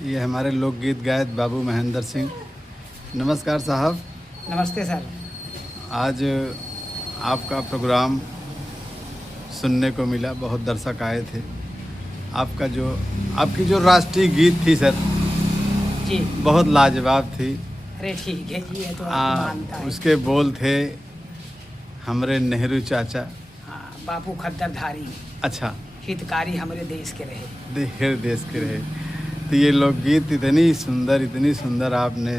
ये हमारे लोकगीत गायक बाबू महेंद्र सिंह। नमस्कार साहब। नमस्ते सर। आज आपका प्रोग्राम सुनने को मिला, बहुत दर्शक आए थे। आपकी जो राष्ट्रीय गीत थी सर जी, बहुत लाजवाब थी। अरे ठीक है जी, ये तो आपको मानता है। उसके बोल थे हमरे नेहरू चाचा। हाँ, बापू खद्दरधारी, अच्छा, हितकारी हमारे देश के रहे। देश के रहे। तो ये लोकगीत इतनी सुंदर आपने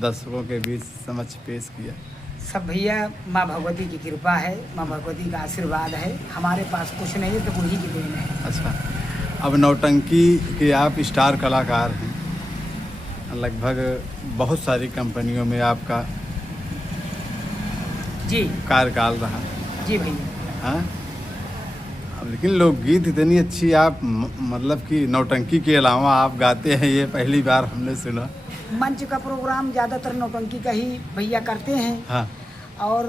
दर्शकों के बीच समझ पेश किया। सब भैया माँ भगवती की कृपा है, माँ भगवती का आशीर्वाद है। हमारे पास कुछ नहीं है तो उन्हीं की देन है। अच्छा, अब नौटंकी के आप स्टार कलाकार हैं, लगभग बहुत सारी कंपनियों में आपका जी कार्यकाल रहा। जी भैया। हाँ, अब लेकिन लोकगीत इतनी अच्छी आप मतलब कि नौटंकी के अलावा आप गाते हैं, ये पहली बार हमने सुना। मंच का प्रोग्राम ज़्यादातर नौटंकी का ही भैया करते हैं। हाँ और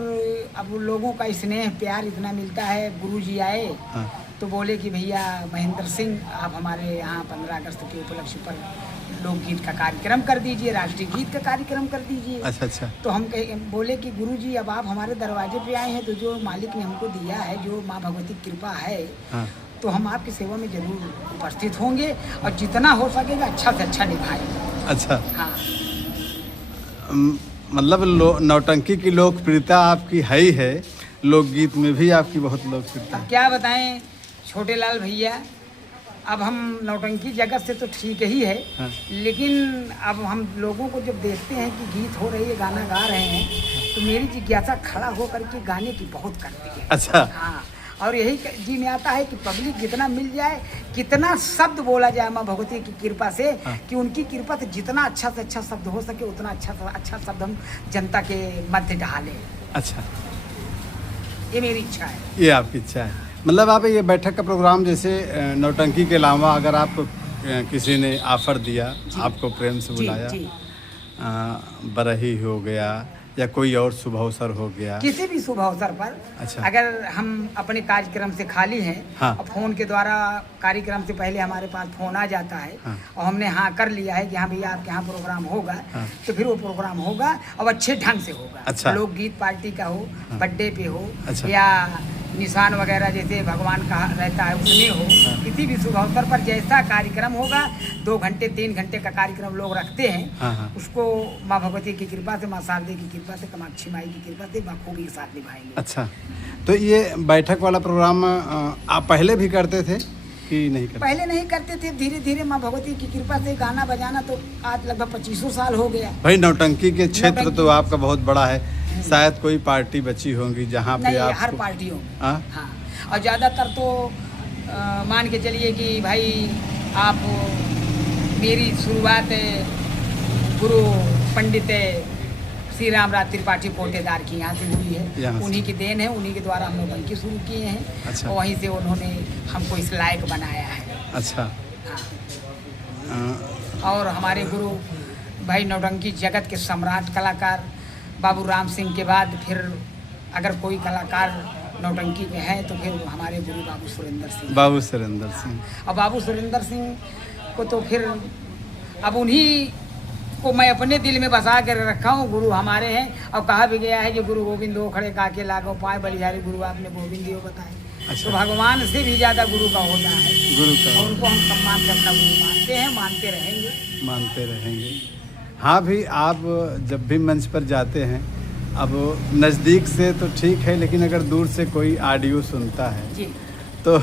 अब लोगों का स्नेह प्यार इतना मिलता है। गुरुजी आए हाँ तो बोले कि भैया महेंद्र सिंह आप हमारे यहाँ 15 अगस्त के उपलक्ष्य पर लोकगीत का कार्यक्रम कर दीजिए, राष्ट्रीय गीत का कार्यक्रम कर दीजिए। अच्छा। तो हम बोले कि गुरुजी अब आप हमारे दरवाजे पे आए हैं तो जो मालिक ने हमको दिया है, जो माँ भगवती की कृपा है, हाँ। तो हम आपकी सेवा में जरूर उपस्थित होंगे और जितना हो सकेगा अच्छा से अच्छा निभाएंगे। अच्छा, हाँ, मतलब नौटंकी की लोकप्रियता आपकी है ही है, लोकगीत में भी आपकी बहुत लोकप्रियता है। क्या बताएं छोटे लाल भैया, अब हम नौटंकी जगत से तो ठीक ही है। हाँ। लेकिन अब हम लोगों को जब देखते हैं कि गीत हो रही है, गाना गा रहे हैं, तो मेरी जिज्ञासा खड़ा होकर के गाने की बहुत करती है। अच्छा। हाँ, और यही जी में आता है कि पब्लिक जितना मिल जाए, कितना शब्द बोला जाए माँ भगवती की कृपा से। हाँ। कि उनकी कृपा से जितना अच्छा से अच्छा शब्द हो सके उतना अच्छा से अच्छा शब्द हम जनता के मध्य ढालें। अच्छा, ये मेरी इच्छा है। ये आपकी इच्छा है। मतलब आप ये बैठक का प्रोग्राम जैसे नौटंकी के अलावा अगर आपको किसी ने ऑफर दिया, आपको प्रेम से बुलाया, जी। बरही हो गया या कोई और शुभ अवसर हो गया, किसी भी शुभ अवसर पर, अच्छा, अगर हम अपने कार्यक्रम से खाली हैं, हाँ, और फोन के द्वारा कार्यक्रम से पहले हमारे पास फोन आ जाता है, हाँ, और हमने हाँ कर लिया है कि हाँ भैया आपके यहाँ प्रोग्राम होगा, हाँ, तो फिर वो प्रोग्राम होगा और अच्छे ढंग से होगा। अच्छा, लोकगीत पार्टी का हो, हाँ, बर्थडे पे हो, अच्छा, या निशान वगैरह जैसे भगवान का रहता है उसमें हो, हाँ, किसी भी शुभ अवसर पर जैसा कार्यक्रम होगा, 2 घंटे 3 घंटे का कार्यक्रम लोग रखते हैं, हाँ, हाँ, उसको माँ भगवती की कृपा से, माँ शारदे की कृपा से, कामाक्षी माई की कृपा से बखूबी के साथ निभाएंगे। अच्छा। तो ये बैठक वाला प्रोग्राम आप पहले भी करते थे कि नहीं करते? पहले नहीं करते थे, धीरे धीरे माँ भगवती की कृपा से गाना बजाना तो आज लगभग 25 साल हो गया। भाई नौटंकी के क्षेत्र नौटंकी तो आपका बहुत बड़ा है, शायद कोई पार्टी बची होंगी जहाँ पे नहीं, आप हर पार्टियों में। हाँ? हाँ, और ज़्यादातर तो मान के चलिए कि भाई आप, मेरी शुरुआत गुरु पंडित श्री रामराज त्रिपाठी पोटेदार की यहाँ से हुई है। उन्हीं की देन है, उन्हीं के द्वारा हम नौटंकी शुरू किए हैं। अच्छा। और वहीं से उन्होंने हमको इस लायक बनाया है। अच्छा। हाँ। और हमारे गुरु भाई नौटंकी जगत के सम्राट कलाकार बाबू राम सिंह के बाद फिर अगर कोई कलाकार नौटंकी के हैं तो फिर हमारे गुरु बाबू सुरेंद्र सिंह। बाबू सुरेंद्र सिंह। और बाबू सुरेंद्र सिंह को तो फिर अब उन्हीं को मैं अपने दिल में बसा कर रखा हूँ। गुरु हमारे हैं, और कहा भी गया है कि गुरु गोविंद हो खड़े काके लागो पाए, बलिहारी गुरु आपने गोविंद हो बताए। अच्छा। तो भगवान से भी ज़्यादा गुरु का होता है, गुरु का, और उनको हम सम्मान से अपना गुरु मानते हैं, मानते रहेंगे। हाँ भी, आप जब भी मंच पर जाते हैं, अब नज़दीक से तो ठीक है, लेकिन अगर दूर से कोई ऑडियो सुनता है जी, तो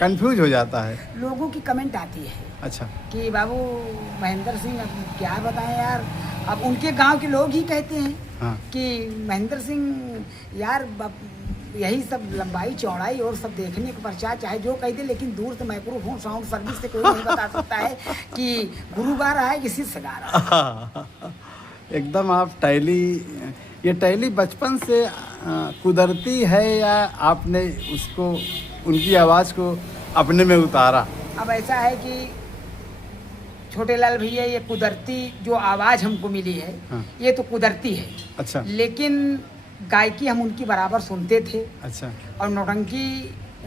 कंफ्यूज हो जाता है। लोगों की कमेंट आती है अच्छा। कि बाबू महेंद्र सिंह, अब क्या बताएं यार, अब उनके गांव के लोग ही कहते हैं, हाँ, कि महेंद्र सिंह यार यही सब लंबाई चौड़ाई और सब देखने का प्रचार चाहे जो कह दे, लेकिन दूर से माइक्रोफोन साउंड सर्विस से कोई नहीं बता सकता है कि गुरु गा रहा है कि शिष्य गा रहा है। एकदम आप ये टैली बचपन से कुदरती है या आपने उसको, उनकी आवाज़ को अपने में उतारा? अब ऐसा है कि छोटे लाल भैया, ये कुदरती जो आवाज़ हमको मिली है, हाँ, ये तो कुदरती है। अच्छा। लेकिन गायकी हम उनकी बराबर सुनते थे। अच्छा। और नौटंकी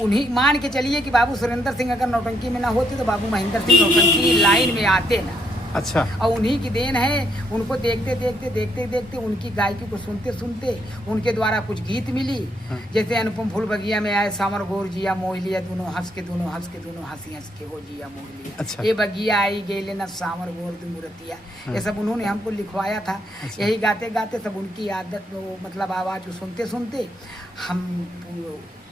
उन्हीं मान के चलिए कि बाबू सुरेंद्र सिंह अगर नौटंकी में ना होते तो बाबू महेंद्र सिंह नौटंकी लाइन में आते ना। अच्छा। और उन्हीं की देन है, उनको देखते देखते उनकी गायकी को सुनते सुनते उनके द्वारा कुछ गीत मिली। हाँ। जैसे अनुपम फूल बगिया में आए, सामर गोर जिया मोह लिया, दोनों हंस के हंसी हंस के हो जिया मोह लिया। अच्छा। ये बगिया आई गेले ना सामर गोर दु मूर्तिया। हाँ। ये सब उन्होंने हमको लिखवाया था। अच्छा। यही गाते गाते सब उनकी आदत वो मतलब आवाज़ सुनते सुनते हम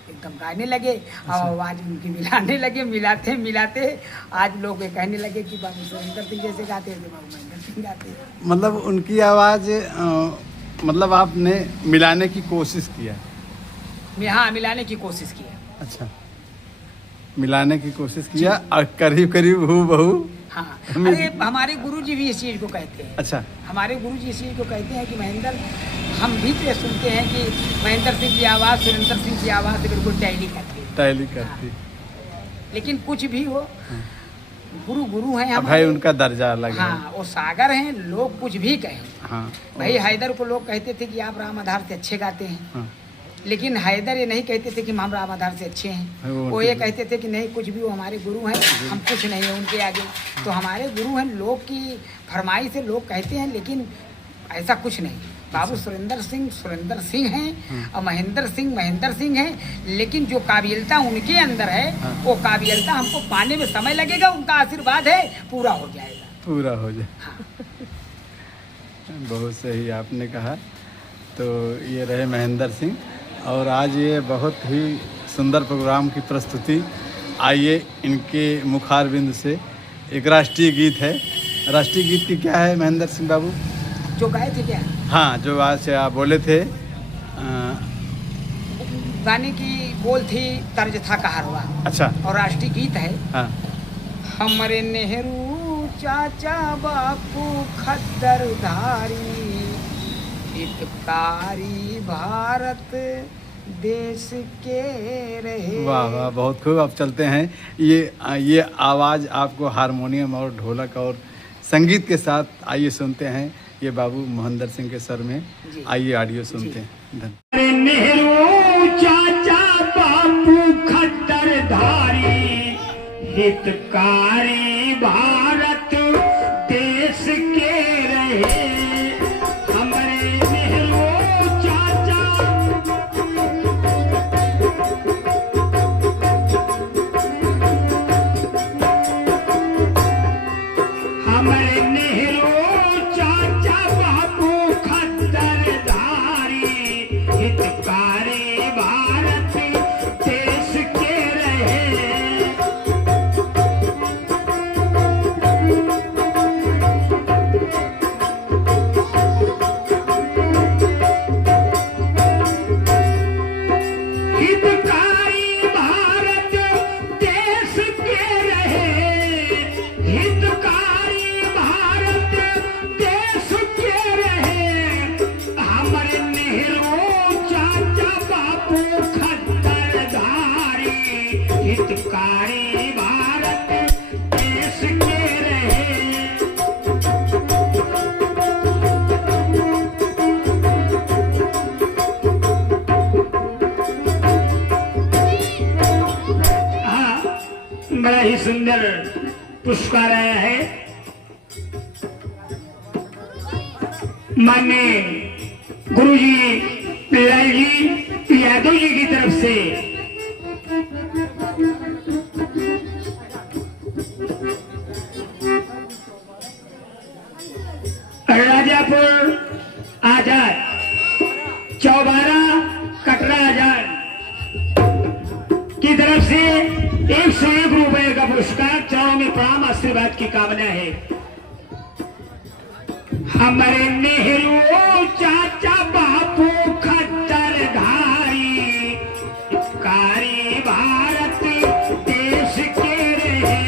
एकदम गाने लगे। और आवाज़ उनकी मिलाने लगे, मिलाते आज लोग ये कहने लगे कि बाबू सुरेंद्र सिंह जैसे गाते हैं, बाबू महेंद्र सिंह गाते हैं। मतलब उनकी आवाज़ मतलब आपने मिलाने की कोशिश किया? हाँ, मिलाने की कोशिश की है। अच्छा, मिलाने की कोशिश किया और करीब करीब हूबहू। हाँ, अरे हमारे गुरुजी भी इस चीज़ को कहते हैं। अच्छा। हमारे गुरुजी इस चीज़ को कहते हैं कि महेंद्र, हम भी तो ये सुनते हैं कि महेंद्र सिंह की आवाज़ सुरेंद्र सिंह की आवाज़ से बिल्कुल टैली करती। लेकिन कुछ भी हो, गुरु हैं हम। भाई उनका दर्जा अलग है। हाँ, वो सागर हैं, लोग कुछ भी कहें। हाँ। भाई हैदर को लोग कहते थे कि आप राम आधार से अच्छे गाते हैं। हाँ। लेकिन हैदर ये नहीं कहते थे कि हम राम आधार से अच्छे हैं। वो ये कहते थे कि नहीं, कुछ भी वो हमारे गुरु हैं, हम कुछ नहीं है उनके आगे। तो हमारे गुरु हैं, लोग की फरमाई से लोग कहते हैं, लेकिन ऐसा कुछ नहीं। बाबू सुरेंद्र सिंह हैं और महेंद्र सिंह हैं। लेकिन जो काबिलियता उनके अंदर है, वो काबिलियता हमको पाने में समय लगेगा। उनका आशीर्वाद है, पूरा हो जाए। हाँ। बहुत सही आपने कहा। तो ये रहे महेंद्र सिंह, और आज ये बहुत ही सुंदर प्रोग्राम की प्रस्तुति। आइए इनके मुखारबिंद से एक राष्ट्रीय गीत है। राष्ट्रीय गीत की क्या है महेंद्र सिंह बाबू? जो गाए थे क्या? हाँ, जो आज आप बोले थे। गाने की बोल थी, तर्ज था कहरवा। अच्छा। और राष्ट्रीय गीत है। हाँ। हमारे नेहरू चाचा बापू खद्दर धारी, हितकारी भारत देश के रहे। वाह वाह, बहुत खूब। अब चलते हैं। ये आवाज़ आपको हारमोनियम और ढोलक और संगीत के साथ आइए सुनते हैं। ये बाबू महेंद्र सिंह के सर में। आइए ऑडियो सुनते हैं। नेहरू चाचा बापू खद्दर धारी, हितकारी भारत देश के रहे। हमारे नेहरू चाचा, हमारे नेहरू चाचा बापू खद्दर धारी, हितकारी भारत देश के रहे। हितकारी भारत देश के रहे, हितकारी भारत देश के रहे। हमारे नेहरू चाचा बापू खद्दर धारी, हितकारी भारत देश के रहे। बड़ा ही सुंदर पुरस्कार आया है। माननीय गुरुजी लाल जी यादव जी की तरफ से राजापुर आजाद, चौबारा कटरा आजाद की तरफ से 101 रुपए का पुरस्कार। चरणों में प्रणाम, आशीर्वाद की कामना है। हमारे नेहरू चाचा बापू खद्दर धारी, हितकारी भारत देश के रहे।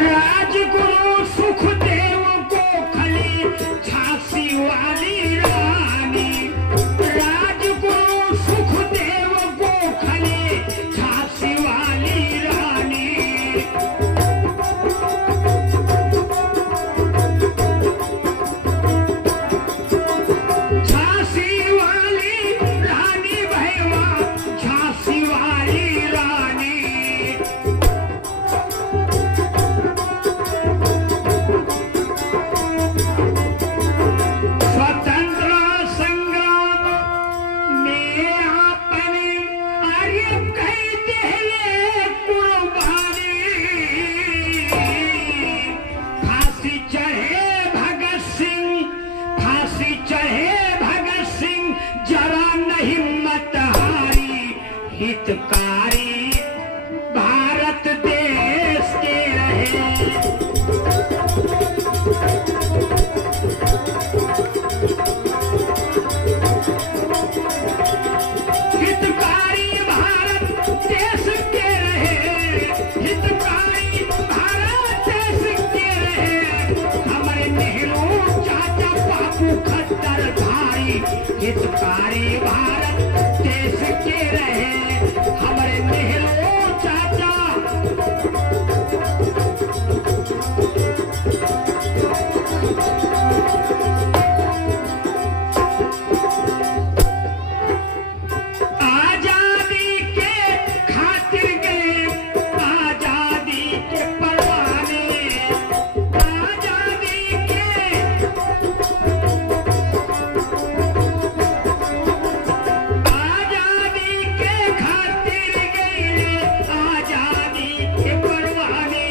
राजगुरु सुखदेव गोखले, झांसी वाली रानी। राजगुरु सुखदेव गोखले, झांसी हितकारी भारत देश के रहे। हितकारी भारत देश के रहे, हितकारी भारत देश के रहे। हमारे नेहरू चाचा बापू खट्टर धारी, हितकारी भारत देश के रहे। हमारे नेहरू चाचा आजादी के खातिर गए, आजादी के परवाने, आजादी के खातिर गए, आजादी के परवाने,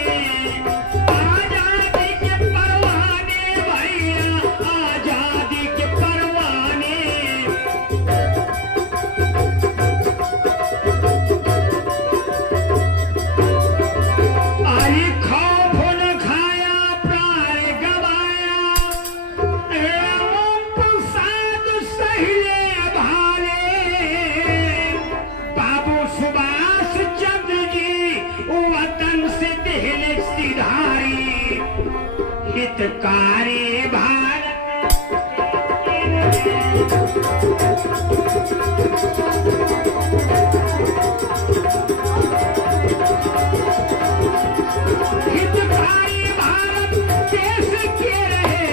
आजादी के परवाने भैया, आजादी के परवाने। अरे खौफ न खाया प्राण गवाया, एवं प्रसाद सहिले भाले। बाबू सुभाष चंद्र जी वतन से दिल सिधारी, हितकारी भारत हितकारी भारत देश के रहे,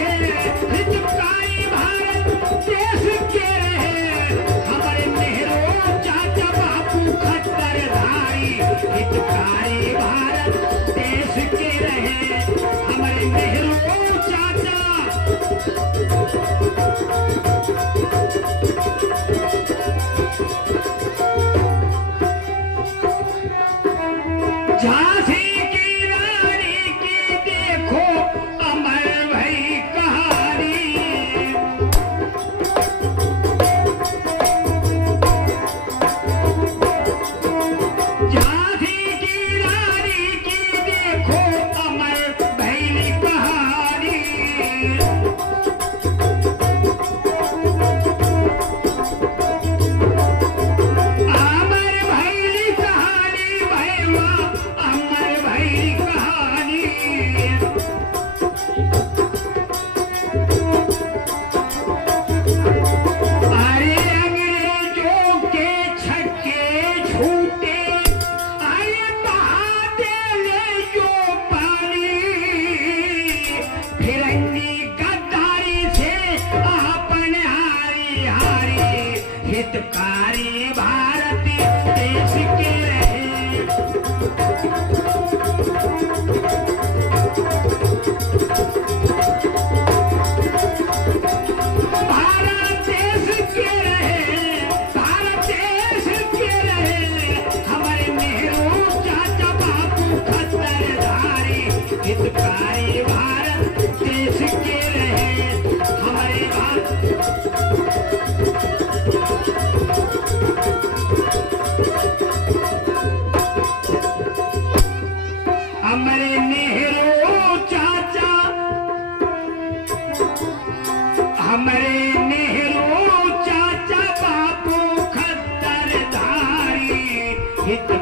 हितकारी भारत देश के रहे। हमारे नेहरू चाचा बापू खट्टर धारी, हितकारी भारत देश के रहे। हमारे नेहरू चाचा झांसी की रानी की देखो अमर भई कहानी। झांसी की रानी की देखो अमर भई कहानी। अमर भई कहानी भैया, अमर भई कहानी। अरे अंग्रेजों के छक्के छूटे, अरे बहा दे ले जो पानी। फिरंगी गद्दारी से अपन हारी हारी, हितकारी भारत देश के रहे। भारत देश के रहे, भारत देश के रहे। हमारे नेहरू चाचा बापू खट्टर धारी, हितकारी भारत देश के रहे। हमारे हमारे नेहरू चाचा, हमारे नेहरू चाचा बापू खट्टर धारी, हित